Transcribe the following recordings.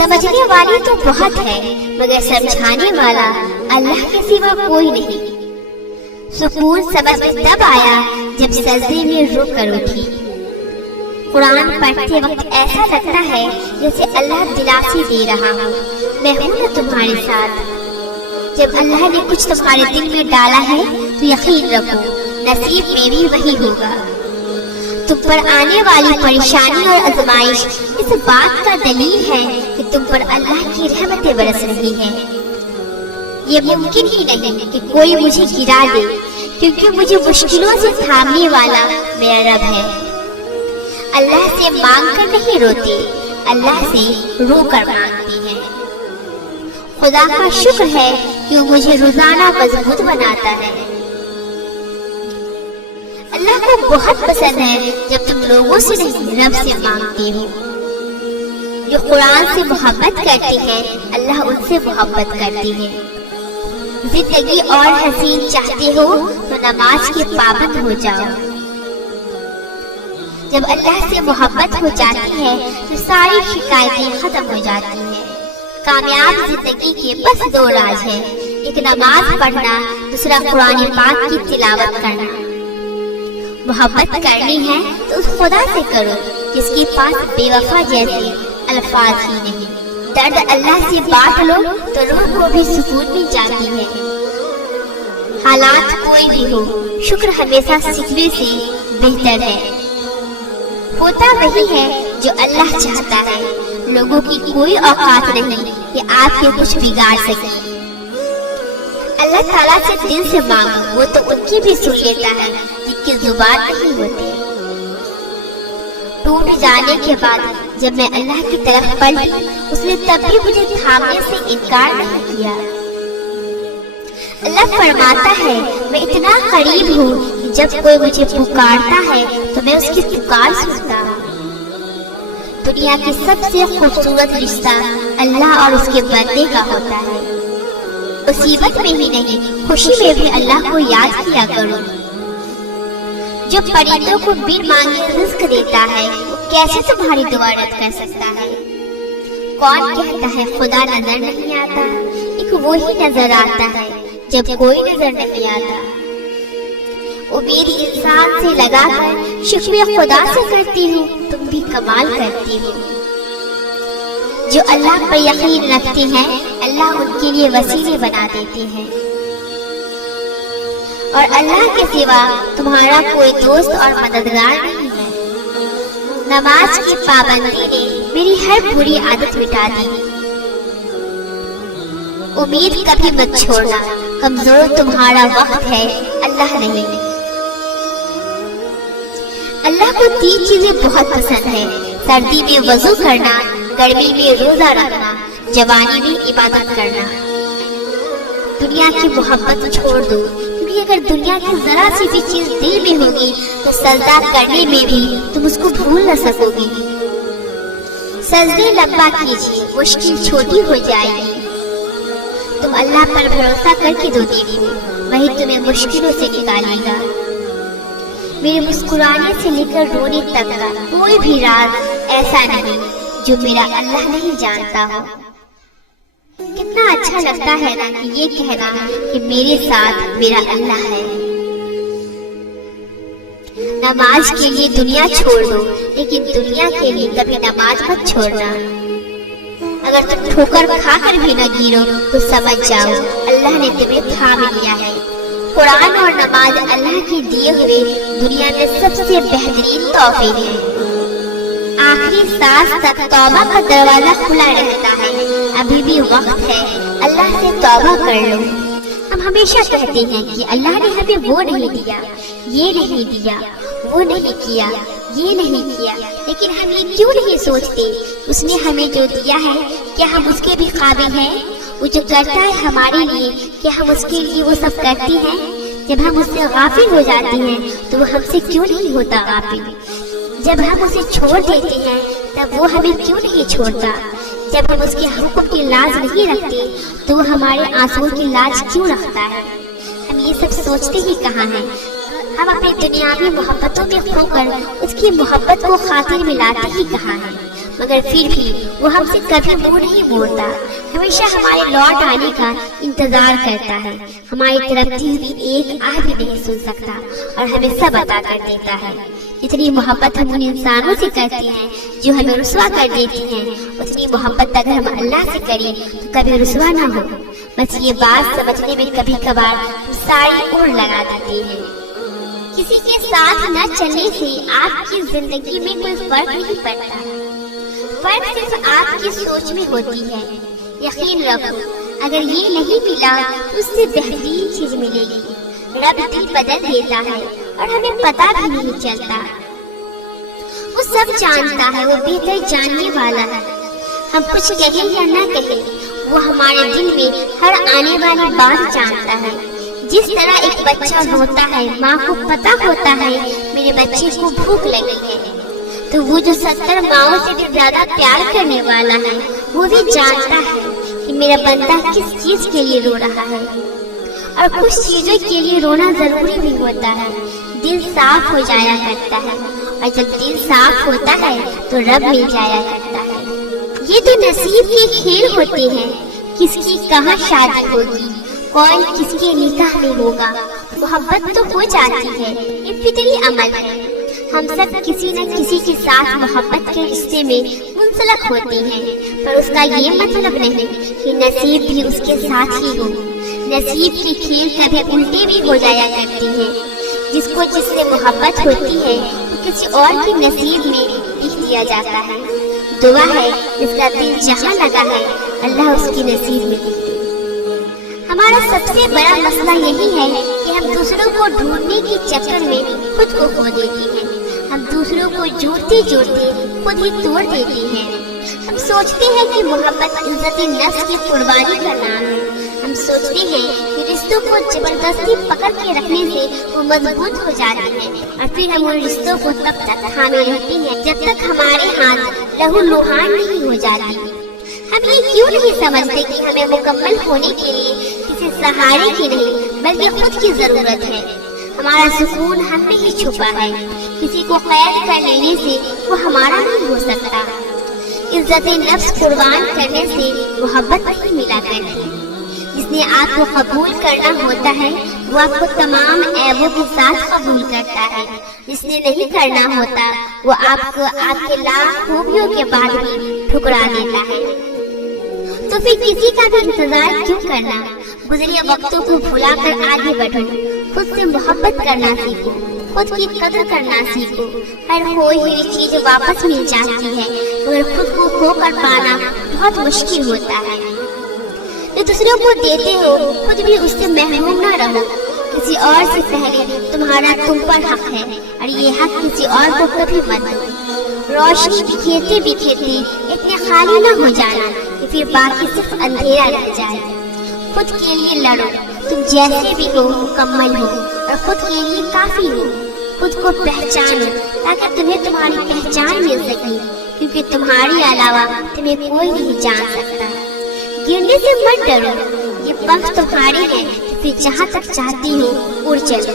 समझने वाले तो बहुत है, मगर समझाने वाला अल्लाह के सिवा कोई नहीं। सुकून समझ में तब आया जब सजदे में रुक कर उठी। कुरान पढ़ते वक्त ऐसा लगता है जैसे अल्लाह दिलासी दे रहा हो, मैं हूँ ना तुम्हारे साथ। जब अल्लाह ने कुछ तुम्हारे दिल में डाला है तो यकीन रखो नसीब में भी वही होगा। तुम पर आने वाली परेशानी और आजमाइश इस बात का दलील है कि तुम पर अल्लाह की रहमतें बरस रही हैं। ये मुमकिन ही नहीं कि कोई मुझे गिरा दे, क्योंकि मुझे मुश्किलों से थामने वाला मेरा रब है। अल्लाह से मांग कर नहीं रोते, अल्लाह से रो कर मांगते हैं। खुदा का शुक्र है कि वो मुझे रोजाना मजबूत बनाता है। अल्लाह को बहुत पसंद है जब तुम लोगों से नहीं रब से मांगते हो। जो कुरान से मोहब्बत करते हैं अल्लाह उनसे मोहब्बत करती है। जिंदगी और हसीन चाहते हो तो नमाज के पाबंद हो जाओ। जब अल्लाह से मोहब्बत हो जाती है तो सारी शिकायतें खत्म हो जाती हैं। कामयाब जिंदगी के बस दो राज है, एक नमाज पढ़ना, दूसरा कुरान पाक की तिलावत करना। मोहब्बत करनी है तो उस खुदा से करो जिसके पास बेवफा जैसे अल्फाज ही नहीं। दर्द अल्लाह से बांट लो तो रूह को भी सुकून मिल जाती है। हालात कोई भी हो, शुक्र हमेशा सिखने से बेहतर है। होता वही है जो अल्लाह चाहता है। लोगों की कोई औकात नहीं कि आपके कुछ बिगाड़ सके। अल्लाह ताला से दिल से मांगो, वो तो उनकी भी सुन लेता है जिनकी जुबान नहीं होती। टूट जाने के बाद जब मैं अल्लाह की तरफ पलटी, उसने तब भी मुझे थामने से इनकार नहीं किया। अल्लाह फरमाता है, मैं इतना करीब हूँ कि जब कोई मुझे पुकारता है तो मैं उसकी पुकार सुनता हूँ। दुनिया की सबसे खूबसूरत रिश्ता अल्लाह और उसके बंदे का होता है। मुसीबत में ही नहीं, खुशी में भी अल्लाह को याद किया करो। जो परिंदों को बिन मांगे रिस्क देता है, वो कैसे तुम्हारी दुआ रद्द कर सकता है? कौन कहता है खुदा नजर नहीं आता? एक वो ही नजर आता है जब कोई नजर नहीं आता। उम्मीद इंसान से लगाकर शुक्रिया खुदा से करती हूँ, तुम भी कमाल करती हो। जो अल्लाह पर यकीन रखते हैं अल्लाह उनके लिए वसीले बना देते हैं, और अल्लाह के सिवा तुम्हारा कोई दोस्त और मददगार नहीं है। नमाज की पाबंदी ने मेरी हर बुरी आदत मिटा दी। उम्मीद कभी मत छोड़ना, कमजोर तुम्हारा वक्त है, अल्लाह नहीं। अल्लाह को 3 चीजें बहुत पसंद है, सर्दी में वजू करना, गर्मी में रोजा रखना, जवानी में इबादत करना। दुनिया की मोहब्बत छोड़ दो, क्योंकि अगर दुनिया की जरा सी भी चीज दिल में होगी तो सजदा करने में भी तुम उसको भूल न सकोगी। सजदे लंबा कीजिए, मुश्किल छोटी हो जाएगी। तुम अल्लाह पर भरोसा करके दो देखो, वही तुम्हें मुश्किलों से निकालेगा। मेरे मुस्कुराने से लेकर रोने तक का कोई भी राज ऐसा नहीं जो मेरा अल्लाह नहीं जानता हो। कितना अच्छा लगता है ना कि ये कहना कि मेरे साथ मेरा अल्लाह है। नमाज के लिए दुनिया छोड़ दो, लेकिन दुनिया के लिए कभी नमाज मत छोड़ना। अगर तुम ठोकर खाकर भी न गिरो तो समझ जाओ अल्लाह ने तुम्हें थाम लिया है। कुरान और नमाज अल्लाह के दिए हुए दुनिया में सबसे बेहतरीन तोहफे हैं। आखिरी सांस तक तौबा का दरवाजा खुला रहता है, अभी भी वक्त है, अल्लाह से तौबा कर लो। हम हमेशा कहते हैं कि अल्लाह ने हमें वो नहीं दिया, ये नहीं दिया, वो नहीं किया, ये नहीं किया, लेकिन हम ये क्यों नहीं सोचते उसने हमें जो दिया है क्या हम उसके भी काबिल हैं? वो जो करता है हमारे लिए क्या हम उसके लिए वो सब करते हैं? जब हम उससे गाफिल हो जाते हैं तो वो हमसे क्यों नहीं होता गाफिल? जब हम उसे छोड़ देते हैं तब वो हमें क्यों नहीं छोड़ता? जब हम उसके हुक्म की लाज नहीं रखते तो वो हमारे आंसुओं की लाज क्यों रखता है? हम ये सब सोचते ही कहाँ हैं? हम अपनी दुनियावी मोहब्बतों में खोकर उसकी मोहब्बत को खातिर में लाते ही कहाँ हैं? मगर फिर भी वो हमसे कभी मुंह नहीं मोड़ता, हमेशा हमारे लौट आने का इंतजार करता है। हमारी तरफती हुई एक आह भी नहीं सुन सकता और हमें सब अता कर देता है। जितनी मोहब्बत हम उन इंसानों से करते हैं जो हमें रुसवा कर देती हैं, उतनी मोहब्बत अगर हम अल्लाह से करें तो कभी रुसवा ना हो। बस ये बात समझने में कभी कभार हम सारी उड़ लगा देते हैं। किसी के साथ न चलने से आपकी जिंदगी में कोई फर्क नहीं पड़ता, फर्क सिर्फ आपकी सोच में होती है। यकीन रखो, अगर ये नहीं मिला तो उससे बेहतरीन चीज मिलेगी। रब दिल बदल देता है और हमें पता भी नहीं चलता। वो सब जानता है, वो बेहतर जानने वाला है। हम कुछ कहें या न कहें, वो हमारे दिल में हर आने वाली बात जानता है। जिस तरह एक बच्चा रोता है, माँ को पता होता है मेरे बच्चे को भूख लगी है, तो वो जो 70 माँओं से भी ज्यादा प्यार करने वाला है, वो भी जानता है कि मेरा बंदा किस चीज के लिए रो रहा है। और कुछ चीजों के लिए रोना जरूरी भी होता है, दिल साफ हो जाया करता है, और जब दिल साफ होता है तो रब मिल जाया करता है। ये तो नसीब के खेल होते हैं, किसकी कहाँ शादी होगी, कौन किसके निकाह में होगा। मोहब्बत तो हो जाती है, ये फितरी अमल है। हम सब किसी न किसी के साथ मोहब्बत के रिश्ते में मुंसलक होते हैं, पर उसका ये मतलब नहीं कि नसीब भी उसके साथ ही हो। नसीब की खेल कभी उल्टे भी हो जाया करती है। जिसको जिससे मोहब्बत होती है वो किसी और के नसीब में लिख दिया जाता है। दुआ है जिसका दिल जहाँ लगा है अल्लाह उसकी नसीब में लिख दे। हमारा सबसे बड़ा मसला यही है कि हम दूसरों को ढूंढने के चक्कर में खुद को खो देते हैं। हम दूसरों को जोड़ते जोड़ते खुद ही तोड़ देते हैं। हम सोचते हैं कि मोहब्बत इज्जत नफ्स की कुर्बानी का नाम है। हम सोचते हैं कि रिश्तों को जबरदस्ती पकड़ के रखने से वो मजबूत हो जाते हैं, और फिर हम उन रिश्तों को तब तक थामे रहते हैं जब तक हमारे हाथ लहू लुहान नहीं हो जाती। हम ये क्यों नहीं समझते कि हमें मुकम्मल होने के लिए किसी सहारे की नहीं बल्कि खुद की जरूरत है। हमारा सुकून हम में ही छुपा है। किसी को कैद कर लेने से वो हमारा नहीं हो सकता। इज्जत नफ्स कुर्बान करने से मोहब्बत नहीं मिला करती। जिसने आपको कबूल करना होता है वो आपको तमाम ऐबों के साथ कबूल करता है। जिसने नहीं करना होता वो आपको आपके लाख खूबियों के बाद भी ठुकरा देता है। तो फिर किसी का भी इंतजार क्यों करना? गुजरे वक्तों को भुलाकर आगे बढ़ो। खुद से मोहब्बत करना सीखो, खुद की कदर करना सीखो। हर खोई हुई चीज वापस मिल जाती है, मगर खुद को खोकर पाना बहुत मुश्किल होता है। जो दूसरों को देते हो खुद भी उससे महरूम न रहो। किसी और से पहले तुम्हारा तुम पर हक है, और ये हक किसी और को कभी मत दो। रोशनी बिखेरते बिखेरते इतने खाली न हो जाना कि फिर बाकी सिर्फ अंधेरा रह जाए। खुद के लिए लड़ो, तुम जैसे भी हो मुकम्मल हो और खुद के लिए काफी हो। खुद को पहचानो ताकि तुम्हें तुम्हारी पहचान मिल सके, क्योंकि तुम्हारे अलावा तुम्हें कोई नहीं जान सकता। गिरने से मत डरो, ये पंख तुम्हारे हैं, फिर जहाँ तक चाहती हो उड़ चलो।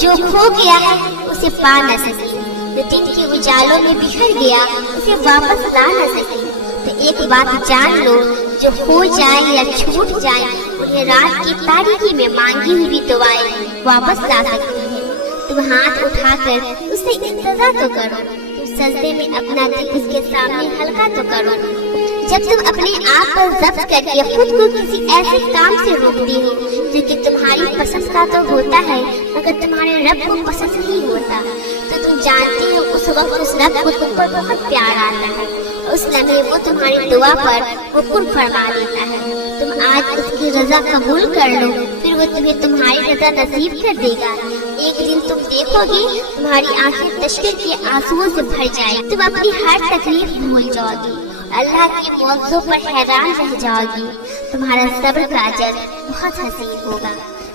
जो खो गया है उसे पा न सके, जो दिन के उजालों में बिखर गया उसे वापस ला न सके। तो एक बात जान लो, जो खो जाए या छूट जाए उन्हें रात की तारीकी में मांगी हुई दुआएं वापस ला सकती है। तुम हाथ उठाकर उससे इंतजार तो करो, तुम सजदे में अपना दिल उसके सामने हल्का तो करो। जब तुम अपने आप पर जब्त करके खुद को किसी ऐसे काम से रोकती हो जो कि तुम्हारी पसंद का तो होता है मगर तुम्हारे रब को पसंद नहीं होता, तो तुम जानती हो उस वक्त उस रब को तुम पर बहुत प्यार आता है। उस लम्हे वो तुम्हारी दुआ पर हुक्म फरमा देता है। तुम आज उसकी रजा कबूल कर लो, फिर वो तुम्हें तुम्हारी रजा नसीब कर देगा। एक दिन तुम देखोगे तुम्हारी आंखें तशवीर के आंसुओं से भर जाए। तुम अपनी हर तकलीफ भूल जाओगी, अल्लाह के मौजूद पर हैरान रह जाओगी। तुम्हारा सब्र का अजर बहुत हसीन होगा।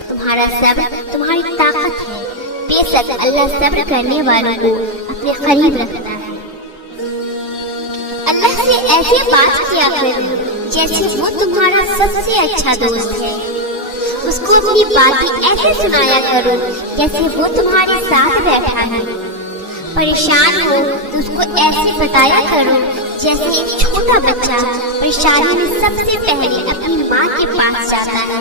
तुम्हारा सब्र तुम्हारी ताकत है। बेशक अल्लाह सब्र करने वालों को अपने करीब रखता है। अल्लाह से ऐसे बात किया करो जैसे वो तुम्हारा सबसे अच्छा दोस्त है। उसको अपनी बातें ऐसे सुनाया करो जैसे वो तुम्हारे साथ बैठा है। परेशान हो तो उसको ऐसे बताया करो जैसे एक छोटा बच्चा परेशानी में सबसे पहले अपनी माँ के पास जाता है।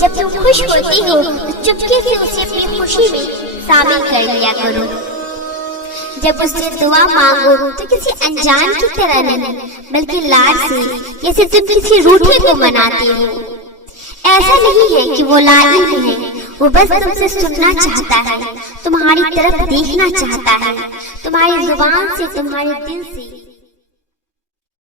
जब तुम खुश होती हो तो चुपके से उसे अपनी खुशी में शामिल कर लिया करो। जब उससे दुआ मांगो तो किसी अनजान की तरह नहीं, बल्कि लाड से, जैसे तुम किसी रूठे को मनाती हो। ऐसा नहीं है कि वो लाइल है, वो बस तुमसे सुनना चाहता है, तुम्हारी तरफ देखना चाहता है, तुम्हारी जुबान से, तुम्हारे दिल से